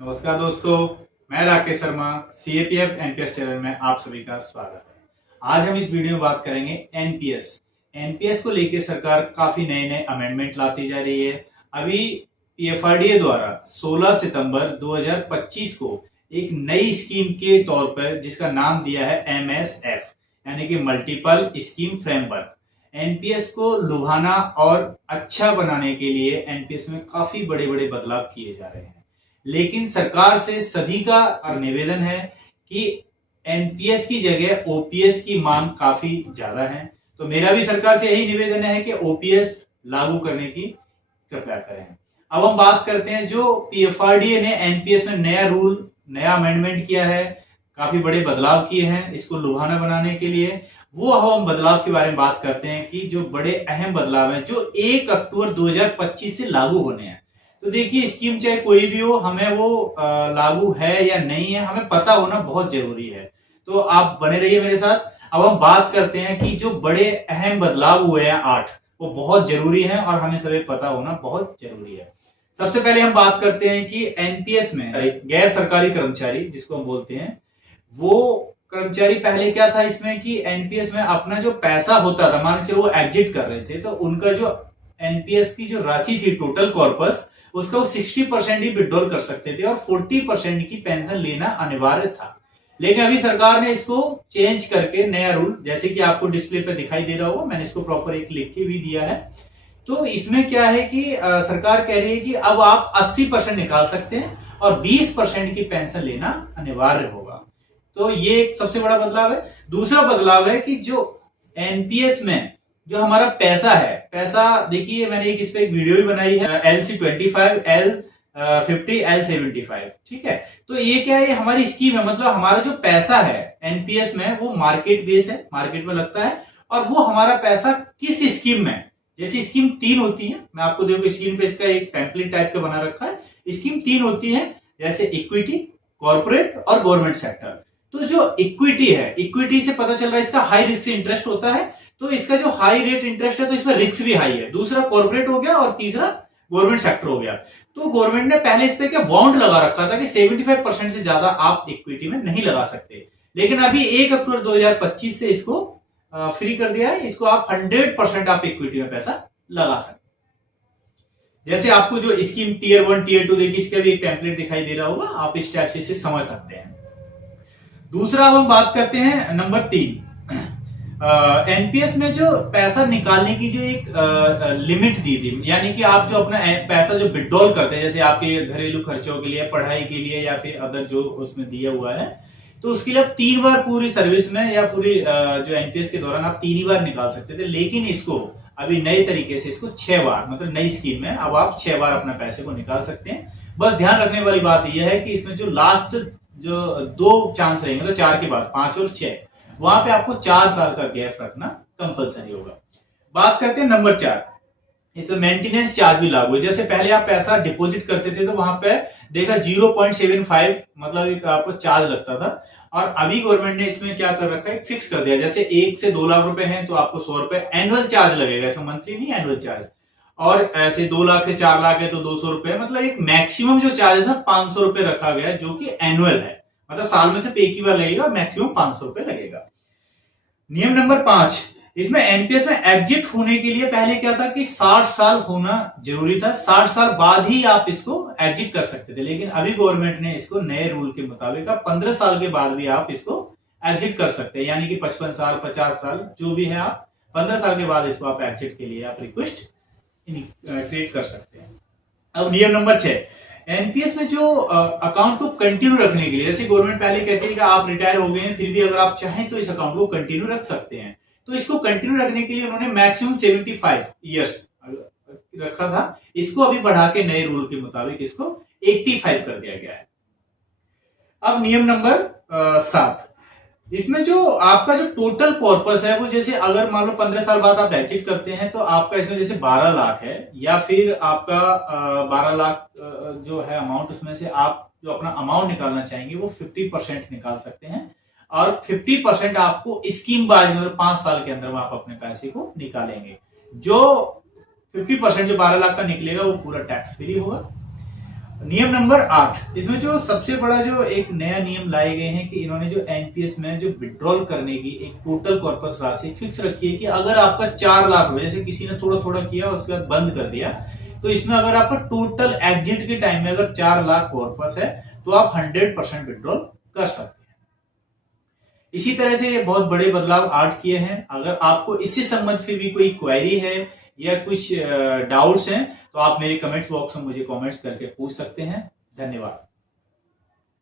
नमस्कार दोस्तों, मैं Rakesh Sharma CAPF NPS channel में आप सभी का स्वागत है। आज हम इस वीडियो में बात करेंगे एनपीएस। एनपीएस को लेकर सरकार काफी नए नए अमेंडमेंट लाती जा रही है। अभी पीएफआरडीए द्वारा 16 सितंबर 2025 को एक नई स्कीम के तौर पर जिसका नाम दिया है एमएसएफ यानी कि मल्टीपल स्कीम फ्रेमवर्क। एनपीएस को लुभाना और अच्छा बनाने के लिए एनपीएस में काफी बड़े बड़े बदलाव किए जा रहे हैं, लेकिन सरकार से सभी का निवेदन है कि एनपीएस की जगह ओपीएस की मांग काफी ज्यादा है। तो मेरा भी सरकार से यही निवेदन है कि ओपीएस लागू करने की कृपया करें। अब हम बात करते हैं जो पीएफआरडीए ने एनपीएस में नया रूल, नया अमेंडमेंट किया है, काफी बड़े बदलाव किए हैं इसको लुभाना बनाने के लिए। वो हम बदलाव के बारे में बात करते हैं कि जो बड़े अहम बदलाव हैं जो 1 अक्टूबर 2025 से लागू होने हैं। तो देखिए, स्कीम चाहे कोई भी हो, हमें वो लागू है या नहीं है हमें पता होना बहुत जरूरी है। तो आप बने रहिए मेरे साथ। अब हम बात करते हैं कि जो बड़े अहम बदलाव हुए हैं 8, वो बहुत जरूरी है और हमें सभी पता होना बहुत जरूरी है। सबसे पहले हम बात करते हैं कि एनपीएस में गैर सरकारी कर्मचारी जिसको हम बोलते हैं, वो कर्मचारी पहले क्या था इसमें कि एनपीएस में अपना जो पैसा होता था, मान चलो वो एग्जिट कर रहे थे, तो उनका जो एनपीएस की जो राशि थी टोटल कॉर्पस, उसका वो 60% ही विड्रॉल कर सकते थे और 40% की पेंशन लेना अनिवार्य था। लेकिन अभी सरकार ने इसको चेंज करके नया रूल, जैसे कि आपको डिस्प्ले पे दिखाई दे रहा होगा, मैंने इसको प्रॉपर एक लिख के भी दिया है। तो इसमें क्या है कि सरकार कह रही है कि अब आप 80% निकाल सकते हैं और 20% की पेंशन लेना अनिवार्य होगा। तो ये एक सबसे बड़ा बदलाव है। दूसरा बदलाव है कि जो एनपीएस में जो हमारा पैसा है, पैसा देखिए मैंने इस पे एक वीडियो भी बनाई है, LC25, L50, L75, ठीक है। तो ये क्या है, ये हमारी स्कीम है, मतलब हमारा जो पैसा है एनपीएस में वो मार्केट बेस है, मार्केट में लगता है। और वो हमारा पैसा किस स्कीम में, जैसे स्कीम 3 होती है, मैं आपको देखो स्क्रीन पे इसका एक पैम्पलेट टाइप का बना रखा है। स्कीम 3 होती है, जैसे इक्विटी, कॉर्पोरेट और गवर्नमेंट सेक्टर। तो जो इक्विटी है, इक्विटी से पता चल रहा है इसका हाई रिस्क इंटरेस्ट होता है, तो इसका जो हाई रेट इंटरेस्ट है तो इसमें रिस्क भी हाई है। दूसरा कॉर्पोरेट हो गया और तीसरा गवर्नमेंट सेक्टर हो गया। तो गवर्नमेंट ने पहले इस पे क्या बॉन्ड लगा रखा था कि 75% से ज्यादा आप इक्विटी में नहीं लगा सकते, लेकिन अभी 1 अक्टूबर 2025 से इसको फ्री कर दिया है। इसको आप 100% आप इक्विटी में पैसा लगा सकते। जैसे आपको जो स्कीम टीयर 1 टीयर 2 देखिए, इसका भी एक टेम्पलेट दिखाई दे रहा होगा, आप इस टाइप से इसे समझ सकते हैं। दूसरा अब हम बात करते हैं नंबर 3, एनपीएस में जो पैसा निकालने की जो एक लिमिट दी थी, यानी कि आप जो अपना पैसा जो विड्रॉल करते हैं, जैसे आपके घरेलू खर्चों के लिए, पढ़ाई के लिए या फिर अदर जो उसमें दिया हुआ है, तो उसके लिए आप 3 बार पूरी सर्विस में या पूरी जो एनपीएस के दौरान आप 3 ही बार निकाल सकते थे। लेकिन इसको अभी नए तरीके से इसको 6 बार, मतलब नई स्कीम में अब आप 6 बार अपना पैसे को निकाल सकते हैं। बस ध्यान रखने वाली बात यह है कि इसमें जो लास्ट जो 2 चांस रहेंगे, मतलब 4 के बाद 5 और 6, वहां पे आपको 4 साल का गैप रखना कंपलसरी होगा। बात करते हैं नंबर 4, इसमें मेंटेनेंस चार्ज भी लागू है। जैसे पहले आप पैसा डिपॉजिट करते थे तो वहां पे देखा 0.75 मतलब एक आपको चार्ज लगता था, और अभी गवर्नमेंट ने इसमें क्या कर रखा है, फिक्स कर दिया। जैसे 1 से 2 लाख रुपए हैं तो आपको 100 रुपए एनुअल चार्ज लगेगा, इसमें मंथली नहीं, एनुअल चार्ज। और ऐसे 2 लाख से 4 लाख है तो 200 रुपए, मतलब एक मैक्सिमम जो चार्ज है 500 रुपए रखा गया है, जो कि एनुअल है, मतलब साल में सिर्फ एक ही बार लगेगा, मैक्सिमम 500 रुपए लगेगा। नियम नंबर 5, इसमें एनपीएस में एग्जिट होने के लिए पहले क्या था कि 60 साल होना जरूरी था, 60 साल बाद ही आप इसको एग्जिट कर सकते थे। लेकिन अभी गवर्नमेंट ने इसको नए रूल के मुताबिक 15 साल के बाद भी आप इसको एग्जिट कर सकते हैं, यानी कि 55 साल 50 साल जो भी है, आप 15 साल के बाद इसको आप एग्जिट के लिए आप रिक्वेस्ट क्रिएट कर सकते हैं। अब नियम नंबर 6, एनपीएस में जो अकाउंट को कंटिन्यू रखने के लिए, जैसे गवर्नमेंट पहले कहती है कि आप रिटायर हो गए हैं फिर भी अगर आप चाहें तो इस अकाउंट को कंटिन्यू रख सकते हैं, तो इसको कंटिन्यू रखने के लिए उन्होंने मैक्सिमम 75 ईयर्स रखा था, इसको अभी बढ़ा के नए रूल के मुताबिक इसको 85 कर दिया गया है। अब नियम नंबर 7, इसमें जो आपका जो टोटल कॉर्पस है वो, जैसे अगर मान लो 15 साल बाद आप एग्जिट करते हैं तो आपका इसमें जैसे 12 लाख है, या फिर आपका 12 लाख जो है अमाउंट, उसमें से आप जो अपना अमाउंट निकालना चाहेंगे वो 50% निकाल सकते हैं, और 50% आपको स्कीम बाज, मतलब 5 साल के अंदर आप अपने पैसे को निकालेंगे। जो 50% जो 12 लाख का निकलेगा वो पूरा टैक्स फ्री होगा। नियम नंबर 8, इसमें जो सबसे बड़ा जो एक नया नियम लाए गए हैं कि इन्होंने जो एनपीएस में जो विड्रॉल करने की एक टोटल कॉर्पस राशि फिक्स रखी है कि अगर आपका 4 लाख हो, जैसे किसी ने थोड़ा थोड़ा किया उसके बाद बंद कर दिया, तो इसमें अगर आपका टोटल एग्जिट के टाइम में अगर 4 लाख कॉर्पस है तो आप 100% विड्रॉल कर सकते हैं। इसी तरह से ये बहुत बड़े बदलाव ऐड किए हैं। अगर आपको इससे संबंधित फिर भी कोई क्वेरी है या कुछ डाउट्स हैं तो आप मेरे कमेंट्स बॉक्स में मुझे कमेंट्स करके पूछ सकते हैं। धन्यवाद।